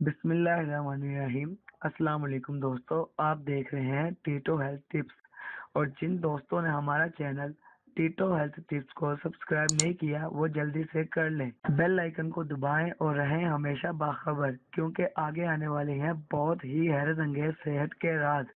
बिस्मिल्लाहिर्रहमानिर्रहीम। अस्सलाम वालेकुम दोस्तों, आप देख रहे हैं टीटो हेल्थ टिप्स। और जिन दोस्तों ने हमारा चैनल टीटो हेल्थ टिप्स को सब्सक्राइब नहीं किया वो जल्दी से कर लें, बेल आइकन को दबाएं और रहें हमेशा बाखबर, क्योंकि आगे आने वाले हैं बहुत ही हैरत अंगेज सेहत के राज।